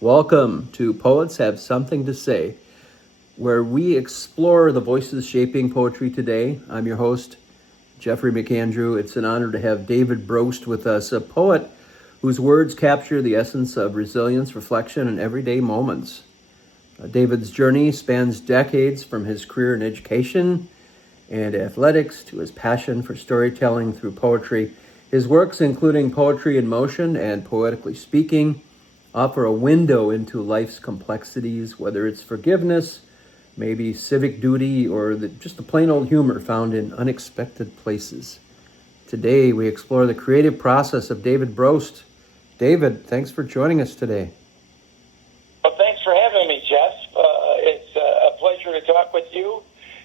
Welcome to Poets Have Something to Say, where we explore the voices shaping poetry today. I'm your host, Jeffrey McAndrew. It's an honor to have David Brost with us, a poet whose words capture the essence of resilience, reflection, and everyday moments. David's journey spans decades, from his career in education and athletics to his passion for storytelling through poetry. His works, including Poetry in Motion and Poetically Speaking, offer a window into life's complexities, whether it's forgiveness, maybe civic duty, or just the plain old humor found in unexpected places. Today, we explore the creative process of David Brost. David, thanks for joining us today. Well, thanks for having me, Jeff. It's a pleasure to talk with you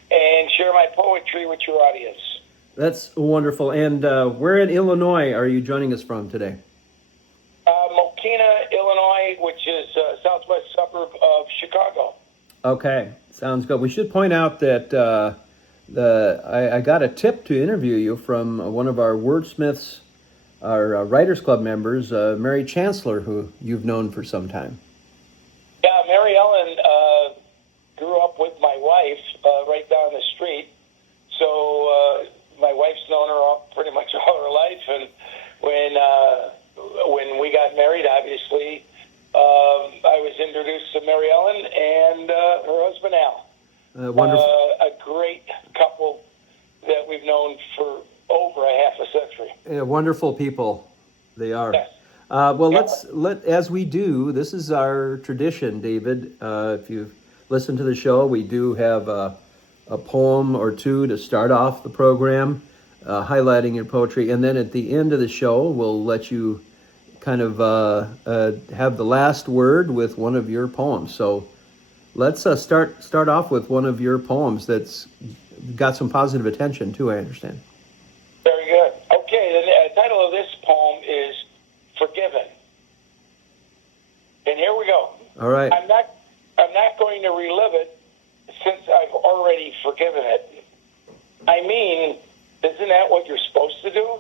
and share my poetry with your audience. That's wonderful. And where in Illinois are you joining us from today? Mokina, Illinois, which is a southwest suburb of Chicago. Okay, sounds good. We should point out that I got a tip to interview you from one of our wordsmiths, our Writers Club members, Mary Chancellor, who you've known for some time. Yeah, Mary Ellen grew up with my wife right down the street. So my wife's known her pretty much all her life. And when we got married, obviously, I was introduced to Mary Ellen and her husband, Al. Wonderful. A great couple that we've known for over a half a century. Yeah, wonderful people they are. Yes. As we do, this is our tradition, David. If you've listened to the show, we do have a poem or two to start off the program, highlighting your poetry. And then at the end of the show, we'll let you kind of have the last word with one of your poems. So let's start off with one of your poems that's got some positive attention too, I understand. Very good. Okay, the title of this poem is Forgiven. And here we go. All right. I'm not going to relive it since I've already forgiven it. I mean, isn't that what you're supposed to do?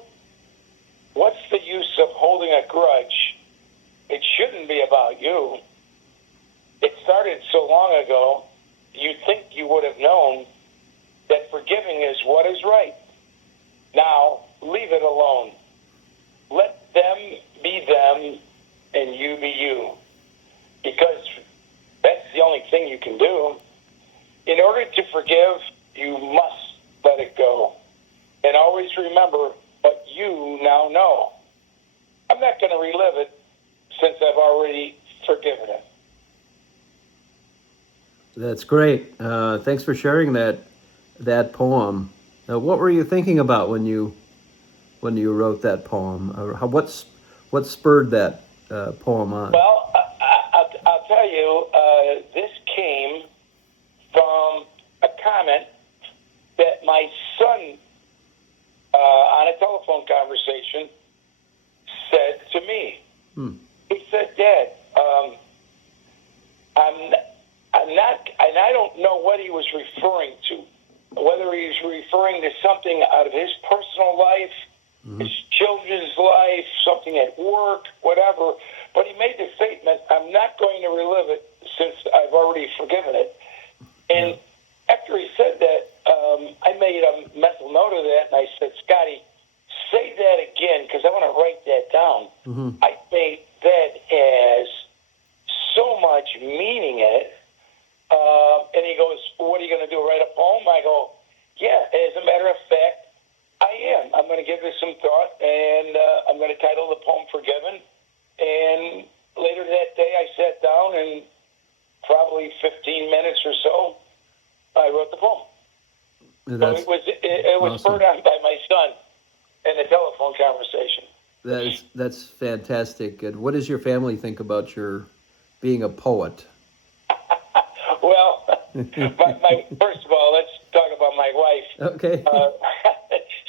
What's the use of holding a grudge? It shouldn't be about you. It started so long ago, you'd think you would have known that forgiving is what is right. Now, leave it alone. Let them be them and you be you. Because that's the only thing you can do. In order to forgive, you must let it go. And always remember what you now know. I'm not going to relive it since I've already forgiven it. That's great. Thanks for sharing that poem. Now, what were you thinking about when you wrote that poem? What spurred that poem on? Well, I'll tell you, this came from a comment that my son, on a telephone conversation, said to me. He said, "Dad, I'm not, and I don't know what he was referring to, whether he was referring to something out of his personal life, his children's life, something at work, whatever. But he made the statement, I'm not going to relive it since I've already forgiven it." And after he said that, I made a mental note of that, and I said, "Scotty, say that again, because I want to write that down." I think that has so much meaning in it. And he goes, "What are you going to do, write a poem?" I go, "Yeah, as a matter of fact, I am. I'm going to give this some thought, and I'm going to title the poem Forgiven." And later that day, I sat down, and probably 15 minutes or so, I wrote the poem. So it was awesome. Spurred on by my son in a telephone conversation. That's fantastic. And what does your family think about your being a poet? Well, first of all, let's talk about my wife. Okay.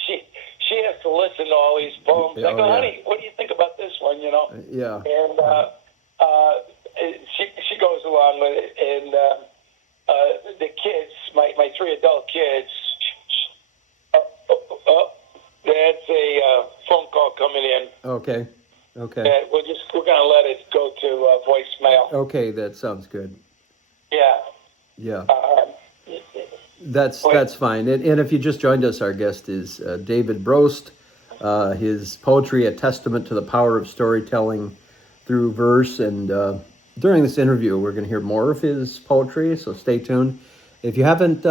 She has to listen to all these poems. I go, "Honey, what do you think about this one?" You know. Yeah. And she goes along with it, and the kids, my three adult kids. That's a phone call coming in. Okay. We're going to let it go to voicemail. Okay, that sounds good. Yeah. Yeah. But- That's fine. And if you just joined us, our guest is David Brost. His poetry, A Testament to the Power of Storytelling Through Verse. And during this interview, we're going to hear more of his poetry, so stay tuned. If you haven't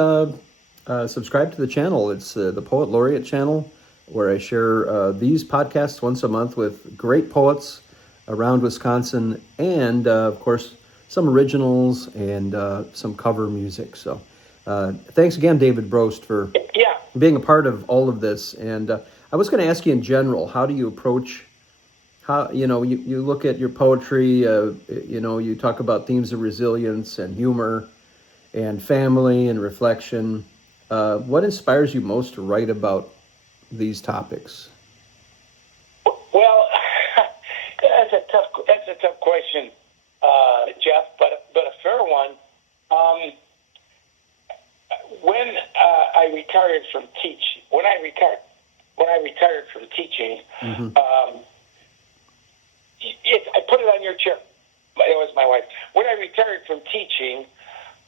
subscribed to the channel, it's the Poet Laureate channel, where I share these podcasts once a month with great poets around Wisconsin, and of course, some originals and some cover music. So thanks again, David Brost, for yeah. being a part of all of this. And I was going to ask you in general, how do you approach, how, you look at your poetry, you talk about themes of resilience and humor and family and reflection. What inspires you most to write about these topics? Well, that's a tough question, Jeff, but a fair one. When I retired from teaching, when I retired from teaching, I put it on your chair. It was my wife. When I retired from teaching,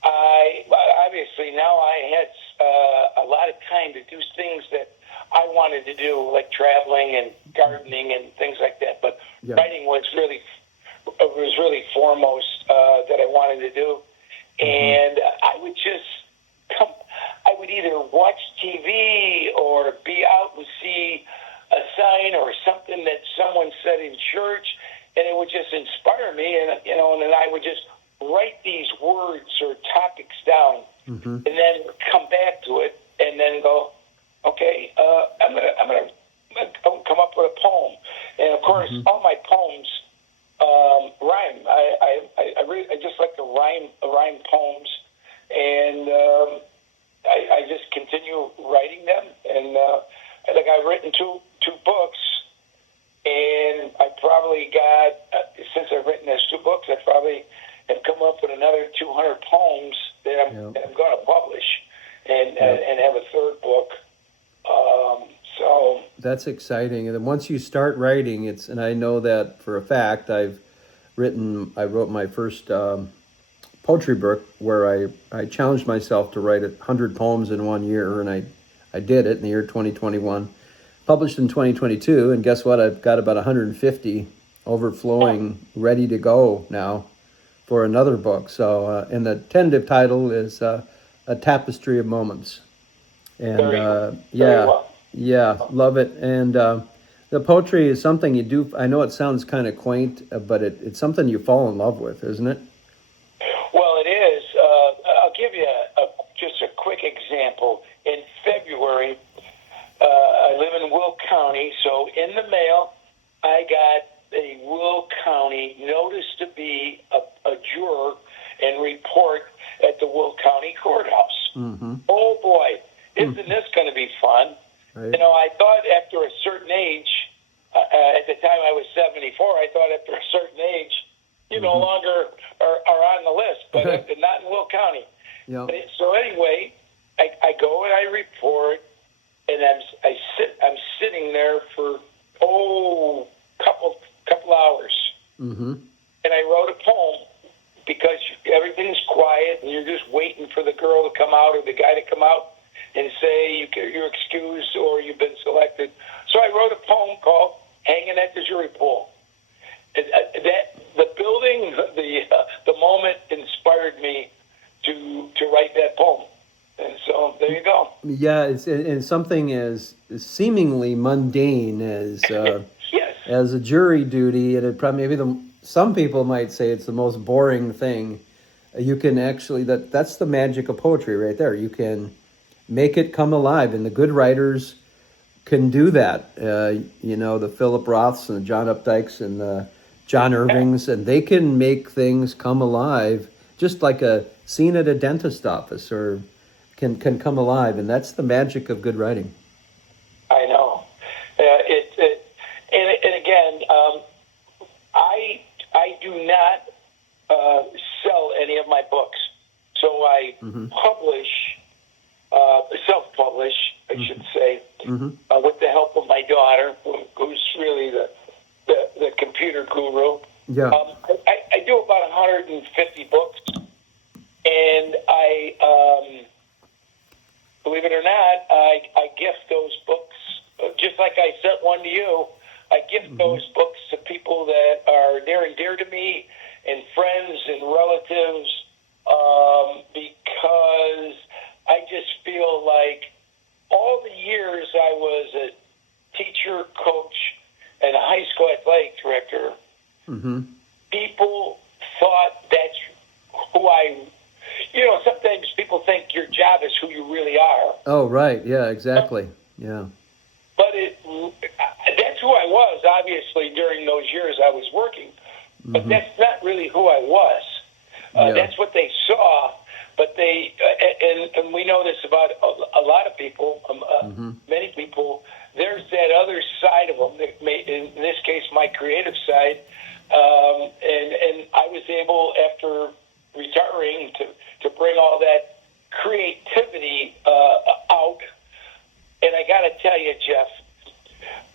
obviously now I had a lot of time to do things that I wanted to do, like traveling and gardening and things like that. But writing was really foremost that I wanted to do. And I would I would either watch TV or be out and see a sign or something that someone said in church, and it would just inspire me. And then I would just write these words or topics down, and then come back to it, and then go, okay, I'm gonna come up with a poem. And of course, all my poems rhyme. I just like to rhyme poems, and I just continue writing them. And I've written two books, and I probably got since I've written those two books, I probably have come up with another 200 poems that I'm going to publish, and have a third book. So that's exciting. And then once you start writing, and I know that for a fact. I wrote my first poetry book where I challenged myself to write 100 poems in 1 year, and I did it in the year 2021. Published in 2022, and guess what? I've got about 150 overflowing, ready to go now for another book. So, and the tentative title is A Tapestry of Moments. And love it. And the poetry is something you do. I know it sounds kind of quaint, but it's something you fall in love with, isn't it? Well, it is. I'll give you just a quick example. In February, I live in Will County, so in the mail, I got a Will County notice to be a juror and report at the Will County Courthouse. Oh, boy, isn't this going to be fun? Right. I thought after a certain age, at the time I was 74, I thought after a certain age, you no longer are on the list, but not in Will County. Yep. So anyway, I go and I report, and I'm sitting there for couple hours, and I wrote a poem because everything's quiet and you're just waiting for the girl to come out or the guy to come out and say you're excused or you've been selected. So I wrote a poem called "Hanging at the Jury Pool." The building, the moment inspired me to write that poem. And so there you go. Yeah, it's something as seemingly mundane as as a jury duty, and it probably some people might say it's the most boring thing. You can actually that's the magic of poetry right there. You can make it come alive, and the good writers can do that. The Philip Roths and the John Updikes and the John Irvings, and they can make things come alive, just like a scene at a dentist office, or can come alive, and that's the magic of good writing. I know. And again, I do not sell any of my books, so I self-publish, I should say, with the help of my daughter, who's really the computer guru. Yeah. I do 150 books, and I, believe it or not, I gift those books, just like I sent one to you. I gift those books to people that are near and dear to me, and friends and relatives, because I just feel like all the years I was a teacher, coach, and a high school athletic director, people thought that's who sometimes people think your job is who you really are. Oh, right. Yeah, exactly. Yeah. But that's who I was, obviously, during those years I was working. But that's not really who I was. That's what they saw. But they, and we know this about a lot of people, many people, there's that other side of them, in this case, my creative side. And I was able, after retiring, to bring all that creativity out. And I got to tell you, Jeff,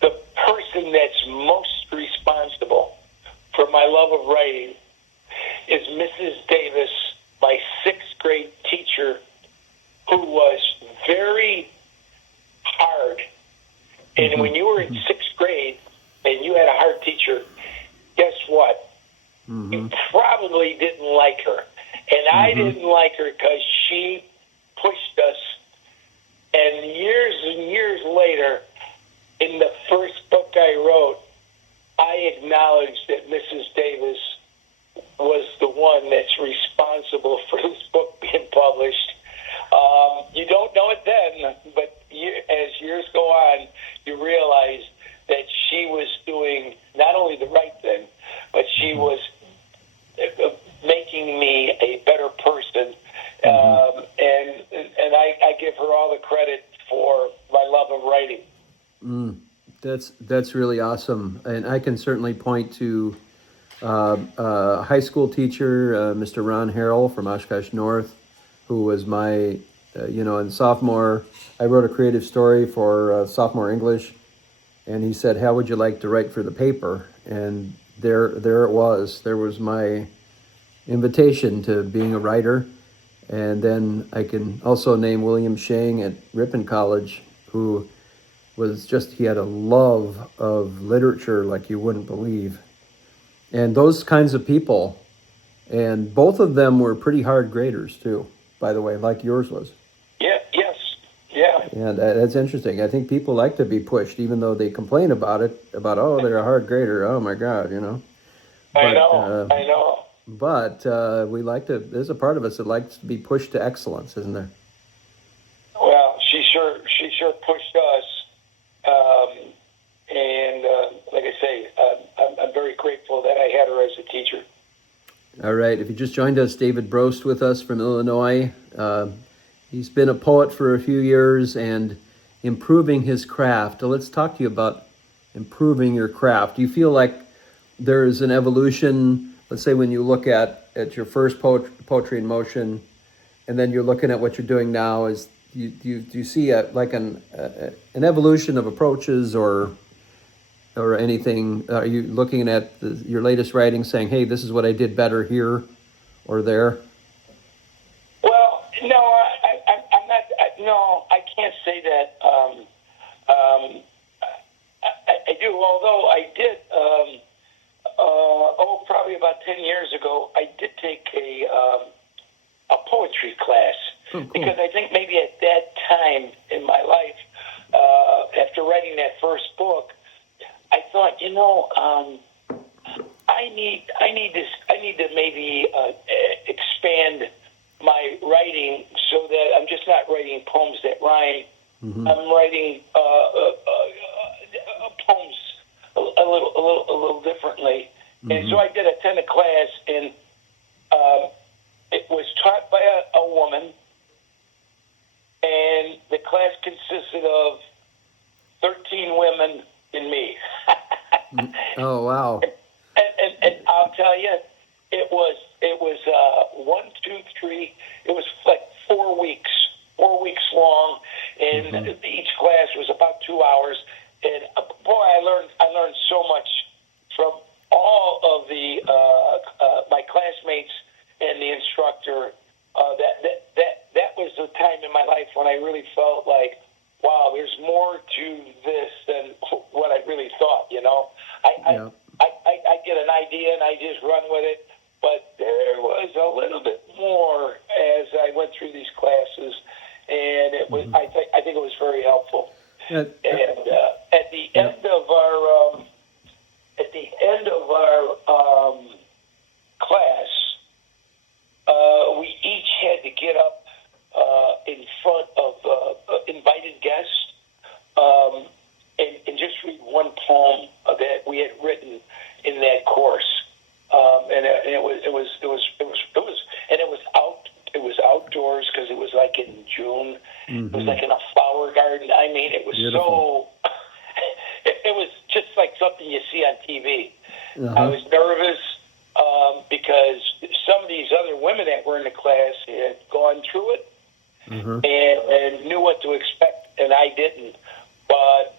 the person that's most responsible for my love of writing is Mrs. Davis, my sixth grade teacher, who was very hard. And when you were in sixth grade and you had a hard teacher, guess what? You probably didn't like her. And I didn't like her because she pushed us. And years later, in the first book I wrote, I acknowledged that Mrs. Davis was the one that's responsible for this book being published. You don't know it then, but as years go on, you realize that she was doing not only the right thing, but she was making me a better person. And I give her all the credit for my love of writing. That's really awesome. And I can certainly point to a high school teacher, Mr. Ron Harrell from Oshkosh North, who was my, in sophomore, I wrote a creative story for sophomore English, and he said, "How would you like to write for the paper?" And there it was. There was my invitation to being a writer. And then I can also name William Shang at Ripon College, who was he had a love of literature like you wouldn't believe. And those kinds of people, and both of them were pretty hard graders too, by the way, like yours was. Yeah, that's interesting. I think people like to be pushed, even though they complain about it, oh, they're a hard grader. Oh my God, But, I know. But we like to. There's a part of us that likes to be pushed to excellence, isn't there? Well, she sure pushed us, and like I say, I'm very grateful that I had her as a teacher. All right. If you just joined us, David Brost with us from Illinois. He's been a poet for a few years and improving his craft. Let's talk to you about improving your craft. Do you feel like there's an evolution? Let's say when you look at your first poetry in motion, and then you're looking at what you're doing now, do you see an evolution of approaches or anything? Are you looking at your latest writing, saying, "Hey, this is what I did better here or there"? Well, no, I'm not. No, I can't say that. I do, although I did. Probably about 10 years ago, I did take a poetry class. Oh, cool. Because I think maybe at that time in my life, after writing that first book, I thought, I need to maybe expand my writing so that I'm just not writing poems that rhyme. I'm writing poems a little differently. And so I did attend a class, and it was taught by a woman, and the class consisted of 13 women and me. Oh, wow. And I'll tell you, it was 1, 2, 3. It was like 4 weeks long, and each class was about 2 hours. And boy, I learned so much from all of the my classmates fun with it. But there was a little bit more as I went through these classes, and it was. I think it was very helpful. Yeah. And at the end of our class, we each had to get up in front of invited guests and just read one poem that we had written in that course. And it was outdoors because it was like in June. It was like in a flower garden. I mean, it was Beautiful. so. It was just like something you see on TV. I was nervous because some of these other women that were in the class had gone through it and knew what to expect, and I didn't. But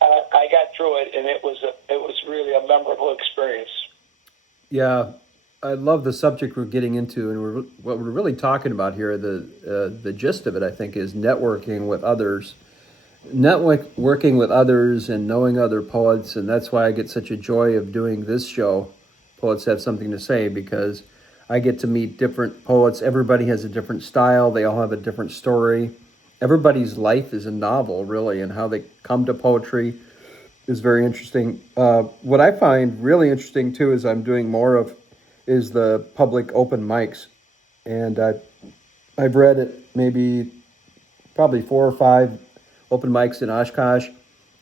I got through it, and it was really a memorable experience. Yeah, I love the subject we're getting into, and what we're really talking about here. The gist of it, I think, is networking with others, working with others, and knowing other poets, and that's why I get such a joy of doing this show. Poets Have Something to Say, because I get to meet different poets. Everybody has a different style. They all have a different story. Everybody's life is a novel, really, and how they come to poetry is very interesting. What I find really interesting too is I'm doing more of is the public open mics, and I've read it probably 4 or 5 open mics in Oshkosh.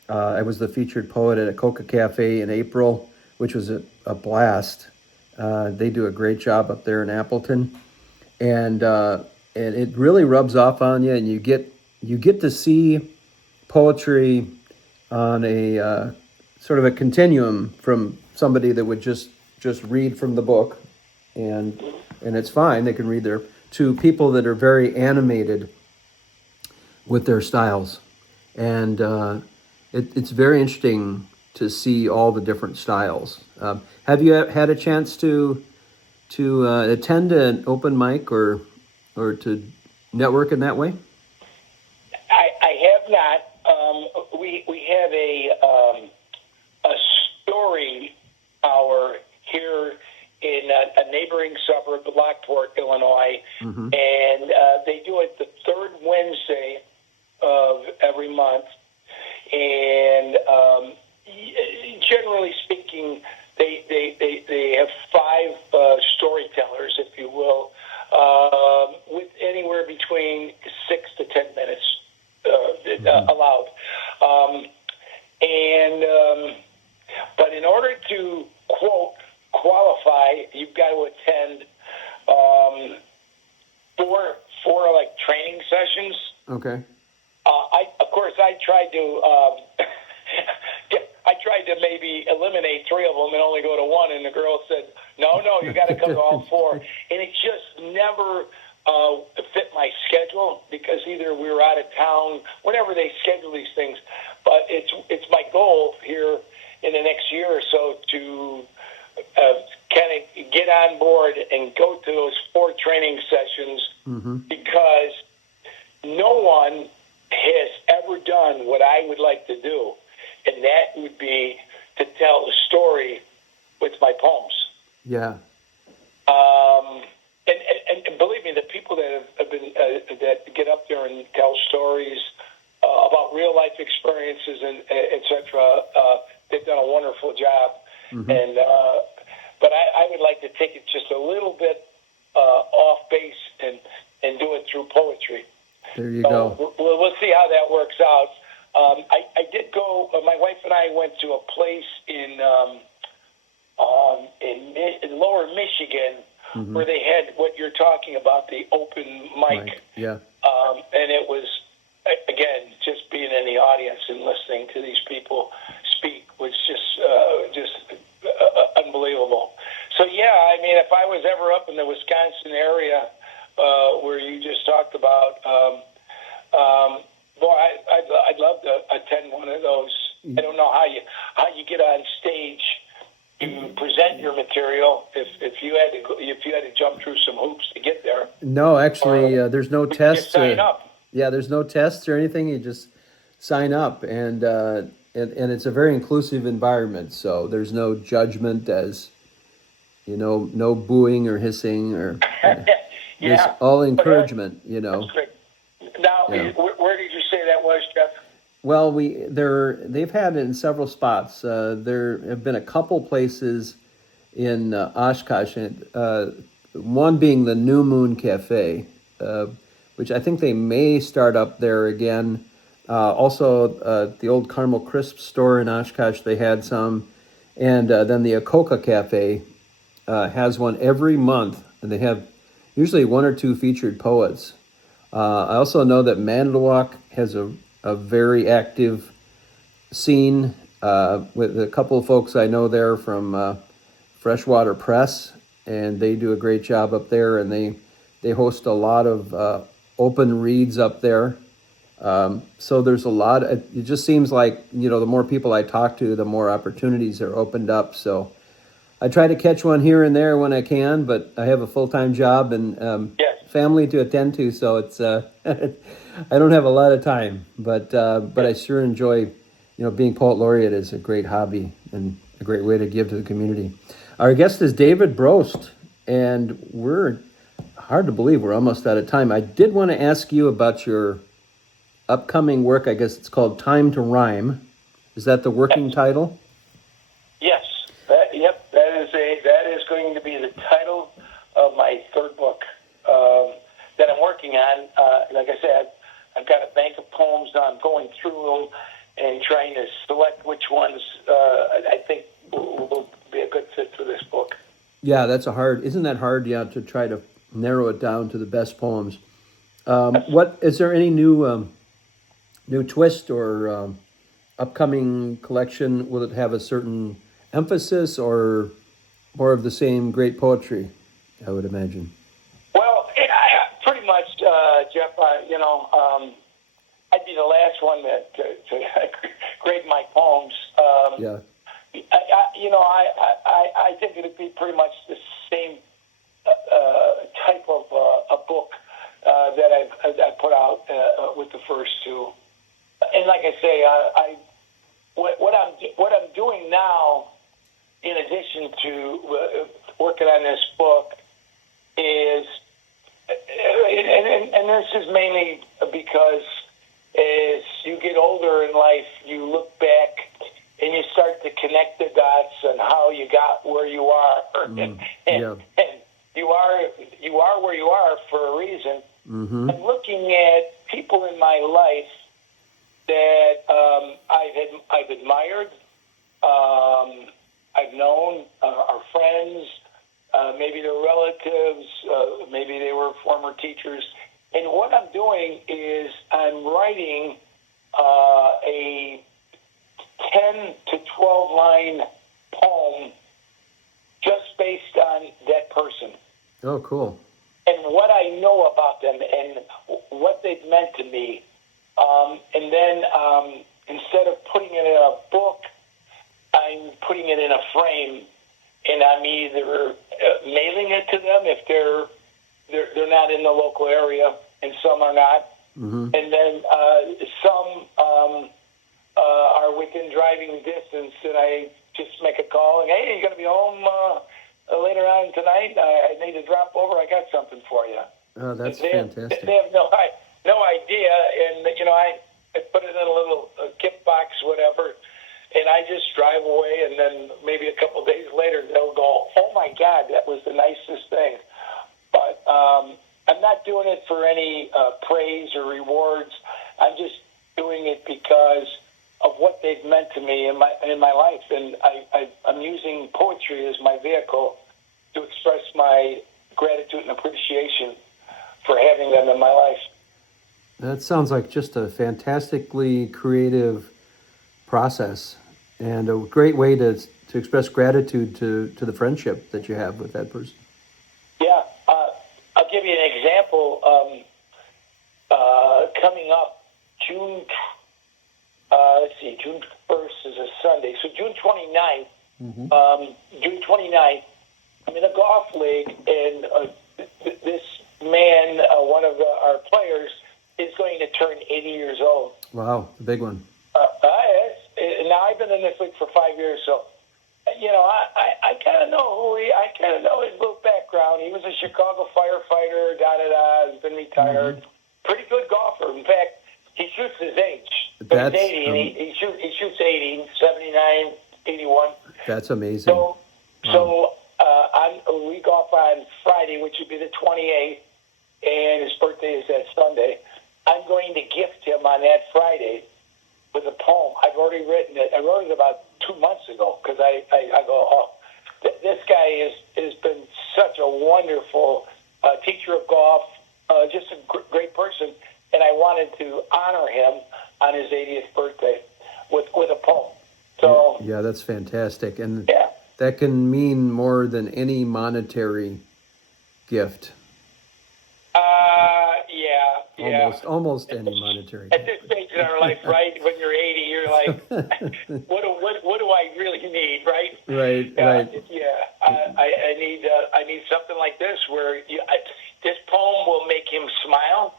I was the featured poet at a Coca Cafe in April, which was a blast. They do a great job up there in Appleton, and it really rubs off on you, and you get to see poetry on a sort of a continuum from somebody that would just read from the book, and it's fine. They can read there, to people that are very animated with their styles, and it's very interesting to see all the different styles. Have you had a chance to attend an open mic or to network in that way? I have not. We have a story hour here in a neighboring suburb of Lockport, Illinois, and they do it the third Wednesday of every month. And generally speaking, they have 5 storytellers, if you will, with anywhere between 6 to 10 minutes allowed. But in order to qualify, you've got to attend 4 like training sessions. Okay. I tried to maybe eliminate 3 of them and only go to 1, and the girl said, no, you got to come to all 4. And it just never fit my schedule, because either we were out of town, whenever they schedule these things. But it's my goal here in the next year or so to kind of get on board and go to those 4 training sessions, because no one has ever done what I would like to do, and that would be to tell a story with my poems. Yeah. And believe me, the people that have been that get up there and tell stories about real life experiences and etc. They've done a wonderful job. And but I would like to take it just a little bit off base and do it through poetry. There you go. We'll see how that works out. I did go. My wife and I went to a place in Lower Michigan where they had what you're talking about, the open mic. Yeah. And it was, again, just being in the audience and listening to these people speak was just unbelievable. So yeah, I mean, if I was ever up in the Wisconsin area where you just talked about, boy, I'd love to attend one of those. I don't know how you get on stage to present your material if you had to jump through some hoops to get there. No, actually, there's no tests. Just sign up. Yeah, there's no tests or anything. You just sign up, and it's a very inclusive environment. So there's no judgment, as no booing or hissing or just Yeah. all encouragement. That's great. Now, Yeah. where did you say that was, Jeff? Well, they've had it in several spots. There have been a couple places in Oshkosh, one being the New Moon Cafe, which I think they may start up there again. Also, the old Caramel Crisp store in Oshkosh, they had some. And then the Akoka Cafe has one every month, and they have usually one or two featured poets. I also know that Manitowoc has a very active scene with a couple of folks I know there from Freshwater Press, and they do a great job up there, and they host a lot of open reads up there. So there's a lot. It just seems like the more people I talk to, the more opportunities are opened up. So I try to catch one here and there when I can, but I have a full-time job and Yes. family to attend to, so it's I don't have a lot of time. But I sure enjoy, being poet laureate is a great hobby and a great way to give to the community. Our guest is David Brost, and we're hard to believe we're almost out of time. I did want to ask you about your upcoming work. I guess it's called Time to Rhyme. Is that the working title? Yes. Yep. That is going to be the title of my third book that I'm working on. Like I said, I've got a bank of poems now. I'm going through them and trying to select which ones I think will be a good fit for this book. Yeah, isn't that hard? Yeah, to try to narrow it down to the best poems. What is there any new twist or upcoming collection? Will it have a certain emphasis or more of the same great poetry? I would imagine. Well, pretty much, Jeff. I'd be the last one to grade my poems. Yeah. I think it'd be pretty much the same type of a book that I put out with the first two. And like I say, what I'm doing now, in addition to working on this book, is, and this is mainly because as you get older in life, you look back and you start to connect the dots on how you got where you are, and you are where you are for a reason. Mm-hmm. I'm looking at people in my life that I've admired, I've known, are friends, maybe they're relatives, maybe they were former teachers. And what I'm doing is I'm writing a 10 to 12 line poem just based on that person. Oh, cool. And what I know about them and what they've meant to me. And then instead of putting it in a book, I'm putting it in a frame, and I'm either mailing it to them if they're not in the local area, and some are not. Mm-hmm. And then some are within driving distance, and I just make a call, and, hey, you going to be home later on tonight? I need to drop over. I got something for you. Oh, that's fantastic. They have no idea, and, I put it in a little gift box, whatever, and I just drive away, and then maybe a couple of days later, they'll go, oh, my God, that was the nicest thing. But I'm not doing it for any praise or rewards. I'm just doing it because of what they've meant to me in my life, and I'm using poetry as my vehicle to express my gratitude and appreciation for having them in my life. That sounds like just a fantastically creative process and a great way to express gratitude to the friendship that you have with that person. Yeah. I'll give you an example. Coming up, June 1st is a Sunday. So June 29th, June 29th, I'm in a golf league, and this man, one of our players, is going to turn 80 years old. Wow, a big one. Now I've been in this league for 5 years, so I kind of know retired. Pretty good golfer. In fact, he shoots his age. So That's, he's 80, and he shoots 80, 79, 81. That's amazing. So we golf on Friday, which would be the 28th, and his birthday is that Sunday. I'm going to gift him on that Friday with a poem. I've already written it. I wrote it about 2 months ago because I go, this guy has been such a wonderful teacher of golf, just a great person, and I wanted to honor him on his 80th birthday with a poem. So yeah, that's fantastic, and yeah. that can mean more than any monetary gift. Almost any monetary At gift. this stage in our life, right? When you're 80, you're like, what do I really need, right? Right. Yeah, I need something like this where this poem will make him smile.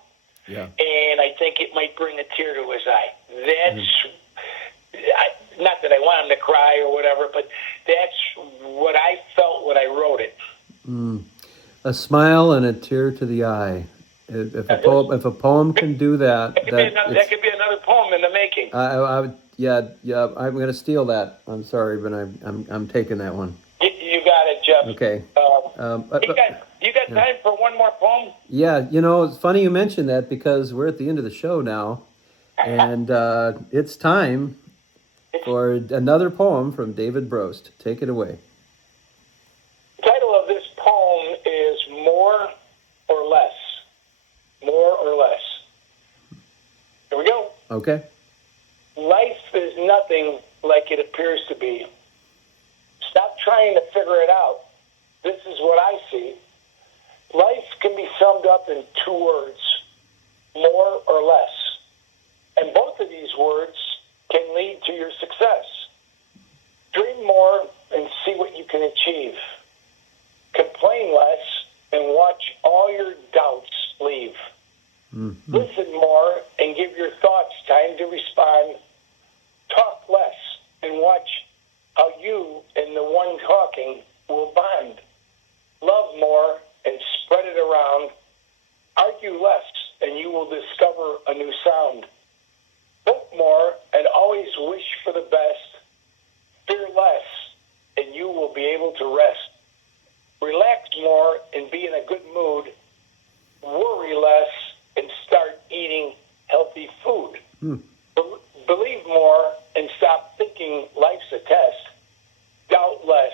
Yeah. And I think it might bring a tear to his eye. That's not that I want him to cry or whatever, but that's what I felt when I wrote it. A smile and a tear to the eye. If a poem can do that, that could be another poem in the making. I'm going to steal that. I'm sorry, but I'm taking that one. You got it, Jeff. Okay. You got time for one more poem? Yeah, it's funny you mentioned that because we're at the end of the show now, and it's time for another poem from David Brost. Take it away. The title of this poem is More or Less. More or less. Here we go. Okay. Life is nothing like it appears to be. Stop trying to figure it out. This is what I see. Life can be summed up in 2 words, more or less. And both of these words can lead to your success. Dream more and see what you can achieve. Complain less and watch all your doubts leave. Mm-hmm. Listen more and give your thoughts time to respond. Talk less and watch how you and the one talking will bond. Love more and spread it around. Argue less and you will discover a new sound. Hope more and always wish for the best. Fear less and you will be able to rest. Relax more and be in a good mood. Worry less and start eating healthy food. Believe more and stop thinking life's a test. Doubt less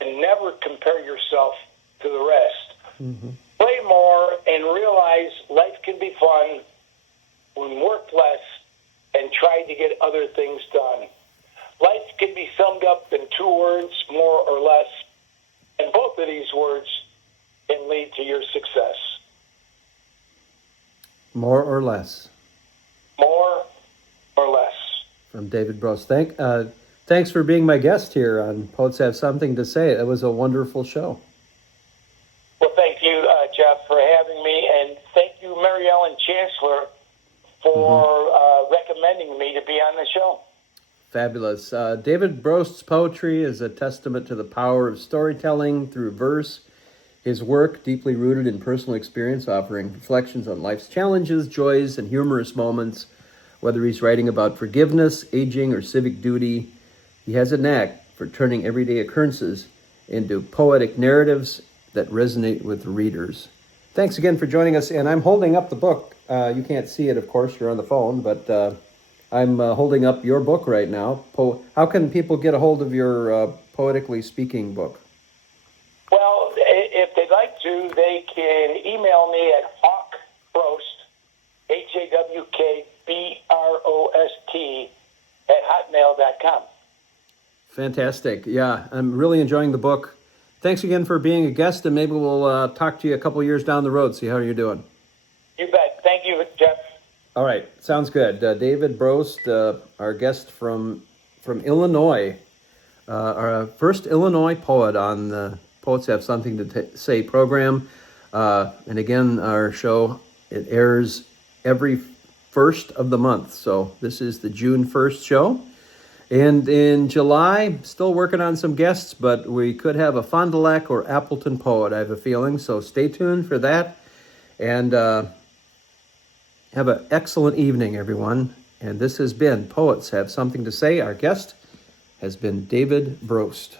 and never compare yourself to the rest. Play more and realize life can be fun when work less and try to get other things done. Life can be summed up in 2 words, more or less, and both of these words can lead to your success. More or less. More or less. From David Brost. Thanks for being my guest here on Poets Have Something to Say. It was a wonderful show. Well, thank you, Jeff, for having me, and thank you, Mary Ellen Chancellor, for recommending me to be on the show. Fabulous. David Brost's poetry is a testament to the power of storytelling through verse. His work, deeply rooted in personal experience, offering reflections on life's challenges, joys, and humorous moments. Whether he's writing about forgiveness, aging, or civic duty, he has a knack for turning everyday occurrences into poetic narratives that resonate with readers. Thanks again for joining us, and I'm holding up the book. You can't see it, of course, you're on the phone, but I'm holding up your book right now. How can people get a hold of your Poetically Speaking book? Well, if they'd like to, they can email me at hawkbrost, HAWKBROST, @hotmail.com. Fantastic. Yeah, I'm really enjoying the book. Thanks again for being a guest, and maybe we'll talk to you a couple years down the road, see how you're doing. You bet. Thank you, Jeff. All right, sounds good. David Brost, our guest from Illinois, our first Illinois poet on the Poets Have Something to Say program. And again, our show, it airs every first of the month. So this is the June 1st show. And in July, still working on some guests, but we could have a Fond du Lac or Appleton poet, I have a feeling. So stay tuned for that. And Have an excellent evening, everyone. And this has been Poets Have Something to Say. Our guest has been David Brost.